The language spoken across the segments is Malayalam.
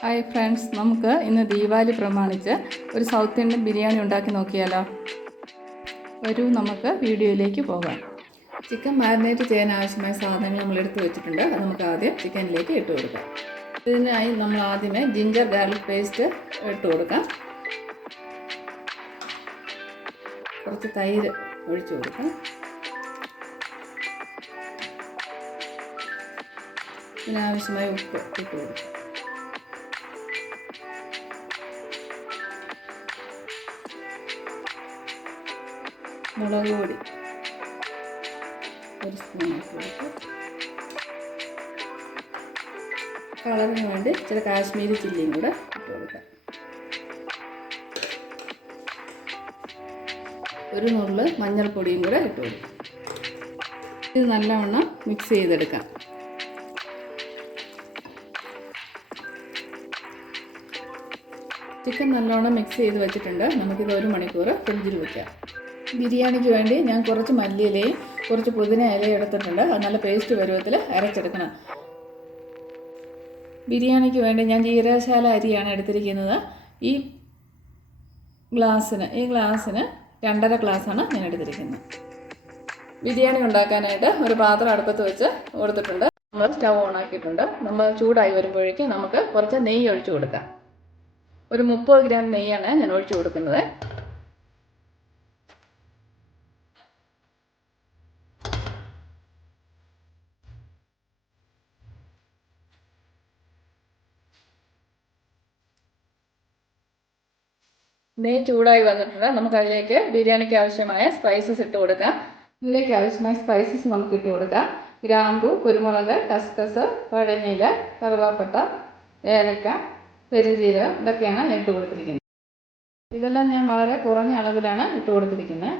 ഹായ് ഫ്രണ്ട്സ്, നമുക്ക് ഇന്ന് ദീപാവലി പ്രമാണിച്ച് ഒരു സൗത്ത് ഇന്ത്യൻ ബിരിയാണി ഉണ്ടാക്കി നോക്കിയാലോ. വരൂ, നമുക്ക് വീഡിയോയിലേക്ക് പോകാം. ചിക്കൻ മാരിനേറ്റ് ചെയ്യാൻ ആവശ്യമായ സാധനങ്ങൾ നമ്മൾ എടുത്ത് വെച്ചിട്ടുണ്ട്. അത് നമുക്ക് ആദ്യം ചിക്കനിലേക്ക് ഇട്ട് കൊടുക്കാം. ഇതിനായി നമ്മൾ ആദ്യമേ ജിഞ്ചർ ഗാർലിക് പേസ്റ്റ് ഇട്ട് കൊടുക്കാം. കുറച്ച് തൈര് ഒഴിച്ചു കൊടുക്കാം. ഇതിനാവശ്യമായ ഉപ്പ് ഇട്ട് കൊടുക്കാം. മുളക് പൊടി ഒരു സ്പൂൺ ഇട്ട് കൊടുക്കാം. കളറിന് വേണ്ടി ഇച്ചിരി കാശ്മീരി ചില്ലിയും കൂടെ ഇട്ട് കൊടുക്കാം. ഒരു നുള്ള് മഞ്ഞൾപ്പൊടിയും കൂടെ ഇട്ട് കൊടുക്കാം. ഇത് നല്ലവണ്ണം മിക്സ് ചെയ്തെടുക്കാം. ചിക്കൻ നല്ലവണ്ണം മിക്സ് ചെയ്ത് വെച്ചിട്ടുണ്ട്. നമുക്കിത് 1 മണിക്കൂർ ഫ്രിഡ്ജിൽ വയ്ക്കാം. ബിരിയാണിക്ക് വേണ്ടി ഞാൻ കുറച്ച് മല്ലിയിലയും കുറച്ച് പുതിന ഇലയും എടുത്തിട്ടുണ്ട്. അത് നല്ല പേസ്റ്റ് പരുവത്തിൽ അരച്ചെടുക്കണം. ബിരിയാണിക്ക് വേണ്ടി ഞാൻ ജീരകശാല അരിയാണ് എടുത്തിരിക്കുന്നത്. ഈ ഗ്ലാസ്സിന് 2.5 ഗ്ലാസ്സാണ് ഞാൻ എടുത്തിരിക്കുന്നത്. ബിരിയാണി ഉണ്ടാക്കാനായിട്ട് ഒരു പാത്രം അടുപ്പത്ത് വെച്ച് കൊടുത്തിട്ടുണ്ട്. നമ്മൾ സ്റ്റൗ ഓണാക്കിയിട്ടുണ്ട്. നമ്മൾ ചൂടായി വരുമ്പോഴേക്കും നമുക്ക് കുറച്ച് നെയ്യ് ഒഴിച്ചു കൊടുക്കാം. ഒരു 30 ഗ്രാം നെയ്യാണ് ഞാൻ ഒഴിച്ചു കൊടുക്കുന്നത്. നെയ്യ് ചൂടായി വന്നിട്ടുണ്ട്. നമുക്ക് അതിലേക്ക് ബിരിയാണിക്ക് ആവശ്യമായ സ്പൈസസ് ഇട്ട് കൊടുക്കാം. ഇതിലേക്ക് ആവശ്യമായ സ്പൈസസ് നമുക്ക് ഇട്ട് കൊടുക്കാം. ഗ്രാമ്പു, കുരുമുളക്, കസ്കസ്, പഴനിയില, കറുവാപ്പട്ട, ഏലക്ക, പെരുംജീരകം ഇതൊക്കെയാണ് ഇട്ട് കൊടുത്തിരിക്കുന്നത്. ഇതെല്ലാം ഞാൻ വളരെ കുറഞ്ഞ അളവിലാണ് ഇട്ട് കൊടുത്തിരിക്കുന്നത്.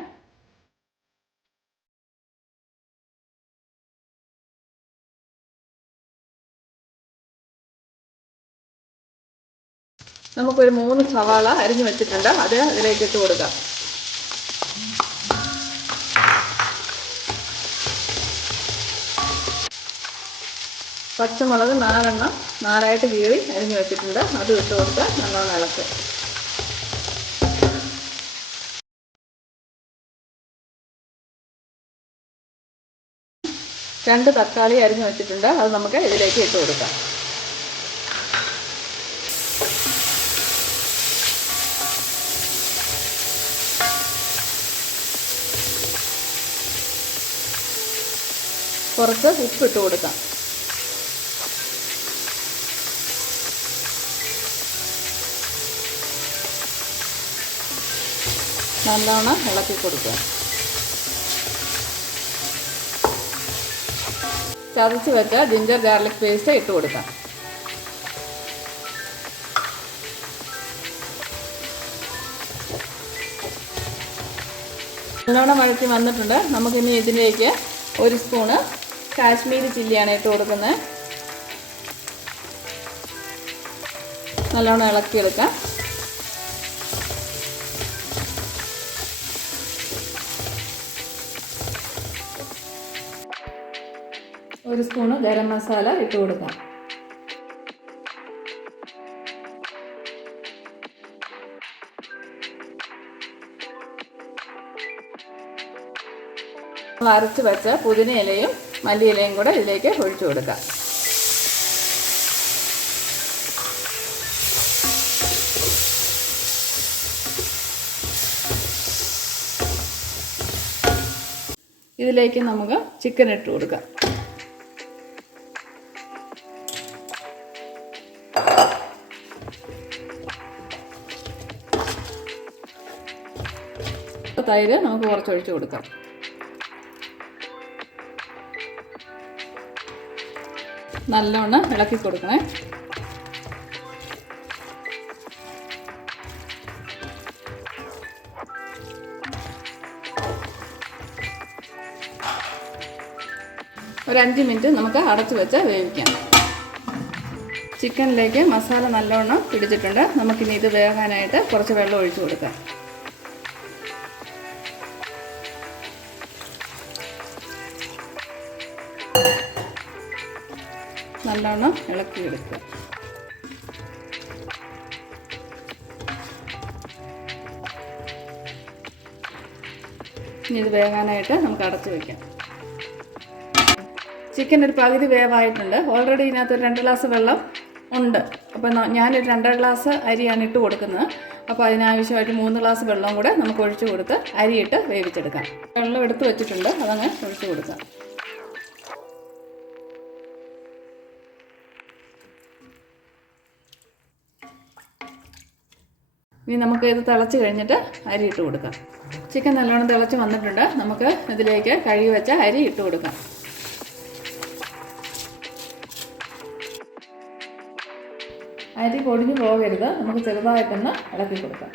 നമുക്കൊരു 3 സവാള അരിഞ്ഞു വെച്ചിട്ടുണ്ട്. അത് ഇതിലേക്ക് ഇട്ട് കൊടുക്കാം. പച്ചമുളക് 4 എണ്ണം നാലായിട്ട് കീറി അരിഞ്ഞു വെച്ചിട്ടുണ്ട്. അത് ഇട്ട് കൊടുത്ത് നല്ലോണം ഇളക്കുക. രണ്ട് തക്കാളി അരിഞ്ഞു വെച്ചിട്ടുണ്ട്. അത് നമുക്ക് ഇതിലേക്ക് ഇട്ട് കൊടുക്കാം. കുറച്ച് ഉപ്പിട്ട് കൊടുക്കാം. നല്ലോണം ഇളക്കി കൊടുക്കുക. ചതച്ച് വെച്ച ജിഞ്ചർ ഗാർലിക് പേസ്റ്റ് ഇട്ട് കൊടുക്കാം. നല്ലോണം വഴറ്റി വന്നിട്ടുണ്ട്. നമുക്കിനി ഇതിലേക്ക് 1 സ്പൂണ് കാശ്മീരി ചില്ലിയാണ് ഇട്ട് കൊടുക്കുന്നത്. നല്ലോണം ഇളക്കിയെടുക്കാം. ഒരു സ്പൂണ് ഗരം മസാല ഇട്ട് കൊടുക്കാം. അരച്ച് വെച്ച പുതിന ഇലയും മല്ലിയിലയും കൂടെ ഇതിലേക്ക് ഒഴിച്ചു കൊടുക്കാം. ഇതിലേക്ക് നമുക്ക് ചിക്കൻ ഇട്ട് കൊടുക്കാം. തൈര് നമുക്ക് കുറച്ച് ഒഴിച്ചു കൊടുക്കാം. നല്ലോണം ഇളക്കി കൊടുക്കണേ. ഒരു 5 മിനിറ്റ് നമുക്ക് അടച്ചു വെച്ച് വേവിക്കാം. ചിക്കനിലേക്ക് മസാല നല്ലോണം പിടിച്ചിട്ടുണ്ട്. നമുക്കിനി ഇത് വേകാനായിട്ട് കുറച്ച് വെള്ളം ഒഴിച്ചു കൊടുക്കാം. നല്ലോണം ഇളക്കിയെടുക്കുക. ഇനി ഇത് വേകാനായിട്ട് നമുക്ക് അടച്ചു വയ്ക്കാം. ചിക്കൻ ഒരു പകുതി വേവായിട്ടുണ്ട്. ഓൾറെഡി ഇതിനകത്ത് ഒരു 2 ഗ്ലാസ് വെള്ളം ഉണ്ട്. അപ്പോൾ ഞാനൊരു 2 ഗ്ലാസ് അരിയാണ് ഇട്ട് കൊടുക്കുന്നത്. അപ്പോൾ അതിനാവശ്യമായിട്ട് 3 ഗ്ലാസ് വെള്ളം കൂടെ നമുക്ക് ഒഴിച്ചു കൊടുത്ത് അരിയിട്ട് വേവിച്ചെടുക്കാം. വെള്ളം എടുത്ത് വെച്ചിട്ടുണ്ട്, അതങ്ങ് ഒഴിച്ചു കൊടുക്കാം. ഇനി നമുക്ക് ഇത് തിളച്ച് കഴിഞ്ഞിട്ട് അരി ഇട്ട് കൊടുക്കാം. ചിക്കൻ നല്ലോണം തിളച്ച് വന്നിട്ടുണ്ട്. നമുക്ക് ഇതിലേക്ക് കഴുകി വെച്ച അരി ഇട്ട് കൊടുക്കാം. അരി പൊടിഞ്ഞു പോകരുത്, നമുക്ക് ചെറുതായിട്ടൊന്ന് ഇളക്കി കൊടുക്കാം.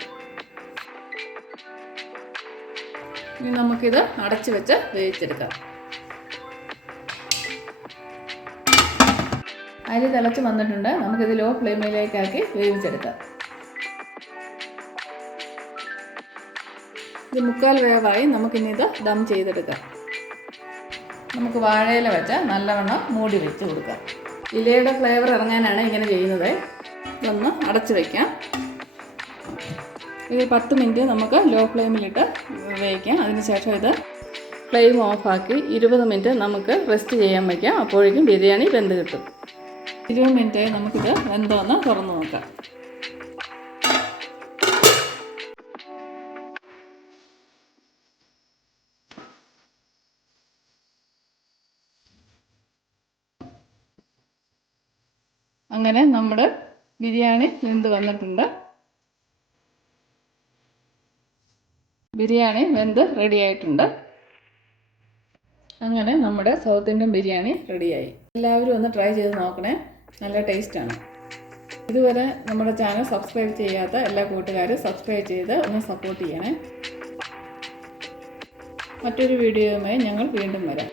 ഇനി നമുക്കിത് അടച്ചു വെച്ച് വേവിച്ചെടുക്കാം. അരി തിളച്ച് വന്നിട്ടുണ്ട്. നമുക്കിത് ലോ ഫ്ലെയിമിലേക്കാക്കി വേവിച്ചെടുക്കാം. ഇത് 3/4 വേവായി. നമുക്കിനി ഇത് ദം ചെയ്തെടുക്കാം. നമുക്ക് വാഴയില വെച്ച് നല്ലവണ്ണം മൂടി വെച്ച് കൊടുക്കാം. ഇലയുടെ ഫ്ലേവർ ഇറങ്ങാനാണ് ഇങ്ങനെ ചെയ്യുന്നത്. ഇതൊന്ന് അടച്ച് വയ്ക്കാം. ഇത് 10 മിനിറ്റ് നമുക്ക് ലോ ഫ്ലെയിമിലിട്ട് വേവിക്കാം. അതിനുശേഷം ഇത് ഫ്ലെയിം ഓഫാക്കി 20 മിനിറ്റ് നമുക്ക് റെസ്റ്റ് ചെയ്യാൻ വയ്ക്കാം. അപ്പോഴേക്കും ബിരിയാണി വെന്ത് കിട്ടും. 20 മിനിറ്റ് നമുക്കിത് വെന്തോന്ന് തുറന്ന് നോക്കാം. അങ്ങനെ നമ്മുടെ ബിരിയാണി വെന്ത് വന്നിട്ടുണ്ട്. ബിരിയാണി വെന്ത് റെഡി ആയിട്ടുണ്ട്. അങ്ങനെ നമ്മുടെ സൗത്ത് ഇന്ത്യൻ ബിരിയാണി റെഡിയായി. എല്ലാവരും ഒന്ന് ട്രൈ ചെയ്ത് നോക്കണേ, നല്ല ടേസ്റ്റാണ്. ഇതുവരെ നമ്മുടെ ചാനൽ സബ്സ്ക്രൈബ് ചെയ്യാത്ത എല്ലാ കൂട്ടുകാരും സബ്സ്ക്രൈബ് ചെയ്ത് ഒന്ന് സപ്പോർട്ട് ചെയ്യണേ. മറ്റൊരു വീഡിയോയുമായി ഞങ്ങൾ വീണ്ടും വരാം.